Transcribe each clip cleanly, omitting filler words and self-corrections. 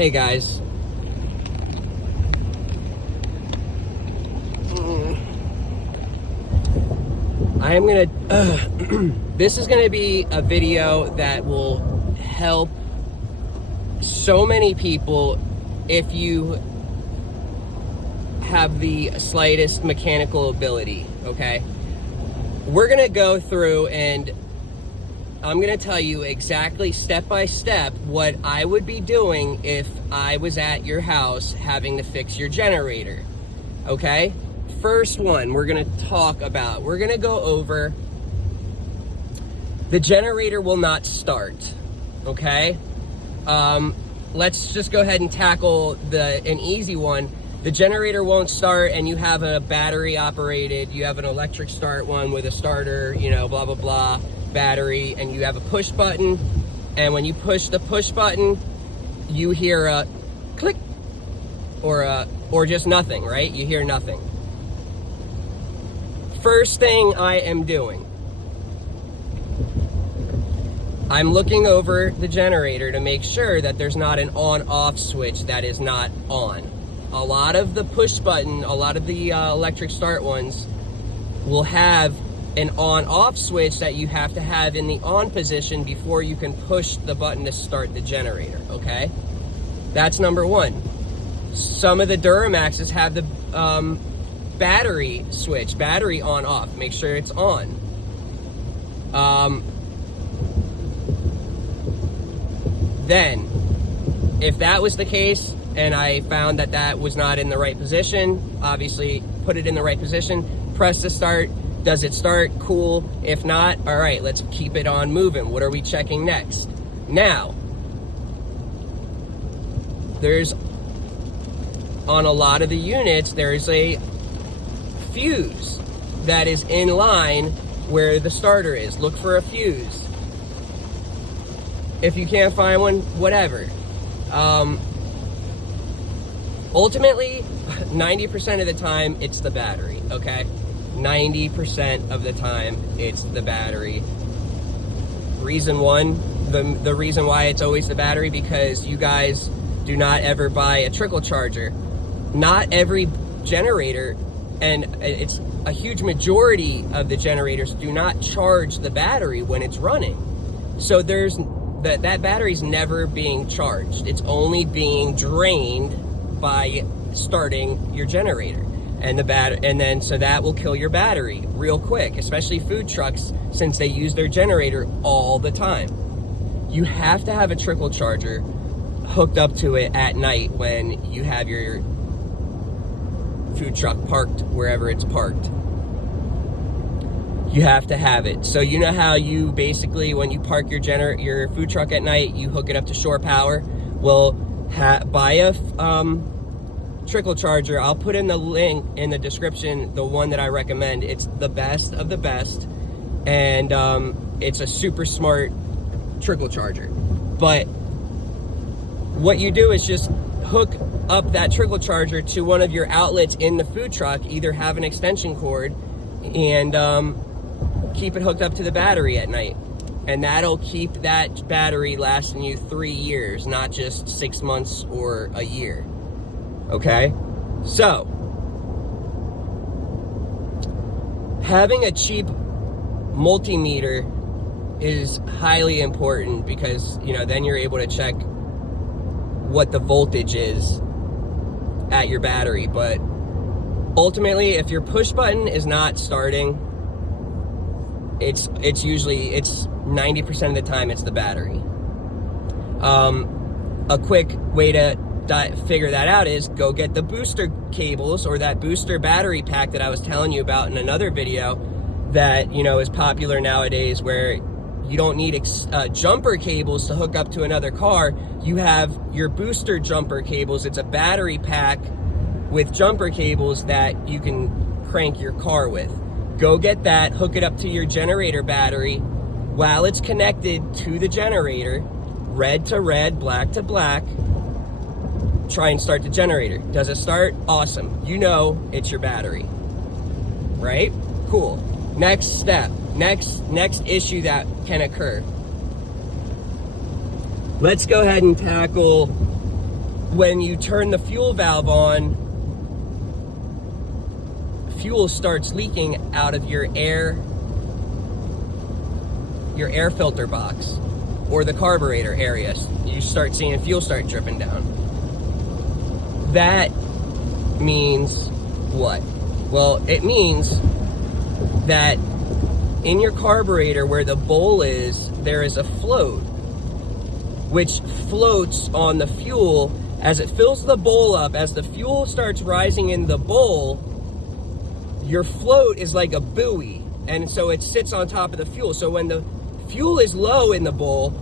Hey guys. I am gonna, this is gonna be a video that will help so many people if you have the slightest mechanical ability, okay? We're gonna go through and I'm gonna tell you exactly step by step what I would be doing if I was at your house having to fix your generator, okay? First one we're gonna go over the generator will not start, okay? Let's just go ahead and tackle an easy one. The generator won't start and you have a battery operated, you have an electric start one with a starter, you know, blah, blah, blah, battery, and you have a push button. And when you push the push button, you hear a click or just nothing, right? You hear nothing. First thing I am doing, I'm looking over the generator to make sure that there's not an on-off switch that is not on. A lot of the push button, a lot of the electric start ones will have an on-off switch that you have to have in the on position before you can push the button to start the generator, okay? That's number one. Some of the Duramaxes have the battery switch, battery on-off. Make sure it's on. Then, if that was the case, and I found that that was not in the right position, obviously put it in the right position, press the start. Does it start? Cool. If not, all right, let's keep it on moving. What are we checking next? Now, on a lot of the units, there's a fuse that is in line where the starter is. Look for a fuse. If you can't find one, whatever. Ultimately, 90% of the time, it's the battery, okay? 90% of the time, it's the battery. Reason one, the reason why it's always the battery, because you guys do not ever buy a trickle charger. Not every generator, and it's a huge majority of the generators, do not charge the battery when it's running. So that battery's never being charged. It's only being drained by starting your generator. So that will kill your battery real quick, especially food trucks, since they use their generator all the time. You have to have a trickle charger hooked up to it at night when you have your food truck parked wherever it's parked. You have to have it. So you know how you basically, when you park your food truck at night, you hook it up to shore power? Well, buy a trickle charger. I'll put in the link in the description, the one that I recommend. It's the best of the best, and it's a super smart trickle charger. But what you do is just hook up that trickle charger to one of your outlets in the food truck, either have an extension cord, and keep it hooked up to the battery at night. And that'll keep that battery lasting you 3 years, not just 6 months or a year. Okay? So, having a cheap multimeter is highly important because, you know, then you're able to check what the voltage is at your battery. But ultimately, if your push button is not starting, it's 90% of the time it's the battery. A quick way to figure that out is go get the booster cables or that booster battery pack that I was telling you about in another video that, you know, is popular nowadays, where you don't need jumper cables to hook up to another car. You have your booster jumper cables. It's a battery pack with jumper cables that you can crank your car with. Go get that, hook it up to your generator battery while it's connected to the generator, red to red, black to black. Try and start the generator. Does it start? Awesome. You know it's your battery, right? Cool. Next step, next issue that can occur. Let's go ahead and tackle when you turn the fuel valve on, fuel starts leaking out of your air filter box or the carburetor area. You start seeing fuel start dripping down. That means what? Well, it means that in your carburetor where the bowl is, there is a float which floats on the fuel as it fills the bowl up. As the fuel starts rising in the bowl, your float is like a buoy, and so it sits on top of the fuel. So when the fuel is low in the bowl,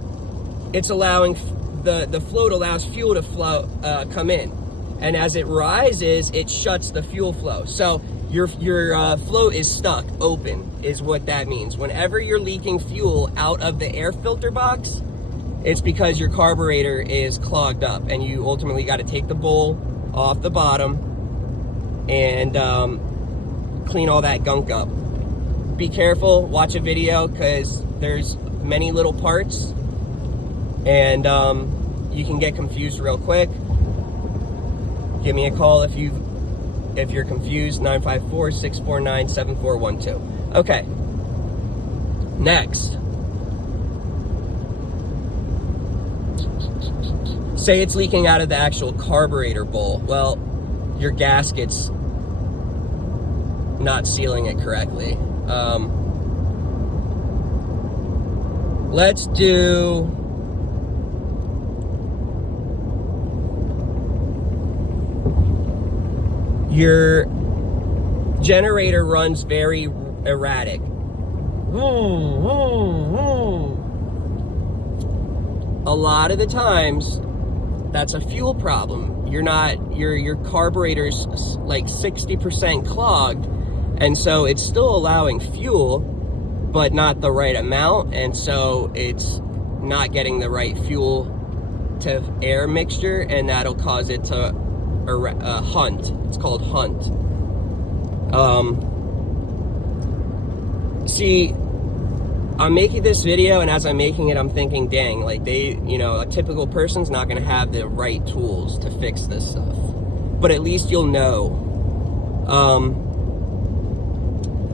it's allowing the float allows fuel to flow come in, and as it rises, it shuts the fuel flow. So your float is stuck open, is what that means. Whenever you're leaking fuel out of the air filter box, it's because your carburetor is clogged up, and you ultimately got to take the bowl off the bottom and clean all that gunk up. Be careful, watch a video, because there's many little parts, and you can get confused real quick. Give me a call if you're confused, 954-649-7412. Okay, next. Say it's leaking out of the actual carburetor bowl. Well, your gasket's not sealing it correctly. Let's do your generator runs very erratic. A lot of the times, that's a fuel problem. Your carburetor's like 60% clogged, and so it's still allowing fuel, but not the right amount, and so it's not getting the right fuel to air mixture, and that'll cause it to hunt. It's called hunt. See, I'm making this video, and as I'm making it, I'm thinking, dang, like a typical person's not gonna have the right tools to fix this stuff. But at least you'll know.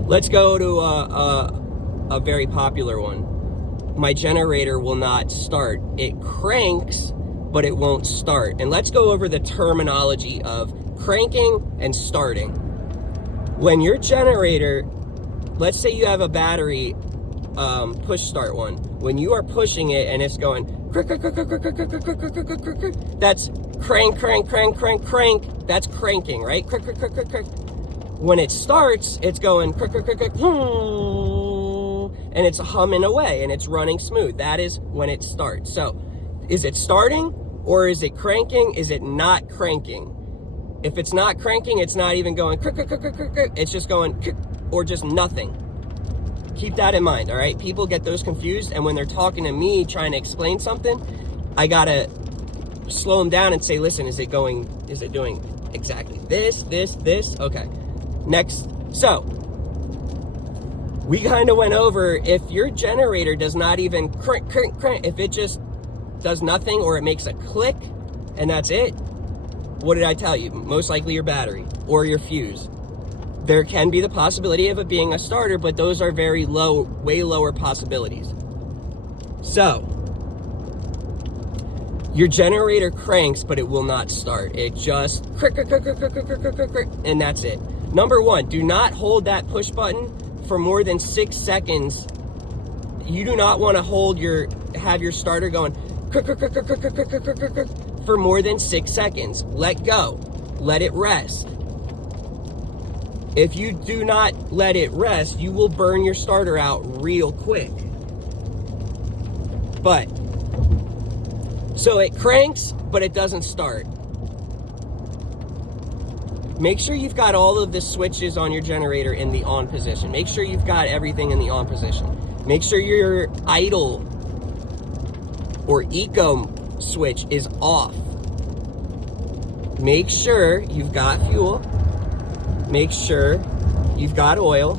Let's go to a very popular one. My generator will not start. It cranks, but it won't start. And let's go over the terminology of cranking and starting. When your generator, let's say you have a battery push start one. When you are pushing it and it's going, that's crank, crank, crank, crank, crank. That's cranking, right? When it starts, it's going, and it's humming away and it's running smooth. That is when it starts. So, is it starting or is it cranking? Is it not cranking? If it's not cranking, it's not even going, it's just going, or just nothing. Keep that in mind, all right? People get those confused, and when they're talking to me trying to explain something, I gotta slow them down and say, listen, is it doing exactly this? Okay, next. So, we kind of went over, if your generator does not even crank, if it just does nothing or it makes a click and that's it, what did I tell you? Most likely your battery or your fuse. There can be the possibility of it being a starter, but those are very low, way lower possibilities. So, your generator cranks, but it will not start. It just and that's it. Number one, do not hold that push button for more than 6 seconds. You do not want to have your starter going for more than 6 seconds. Let go. Let it rest. If you do not let it rest, you will burn your starter out real quick. But, so it cranks, but it doesn't start. Make sure you've got all of the switches on your generator in the on position. Make sure you've got everything in the on position. Make sure your idle or eco switch is off. Make sure you've got fuel. Make sure you've got oil.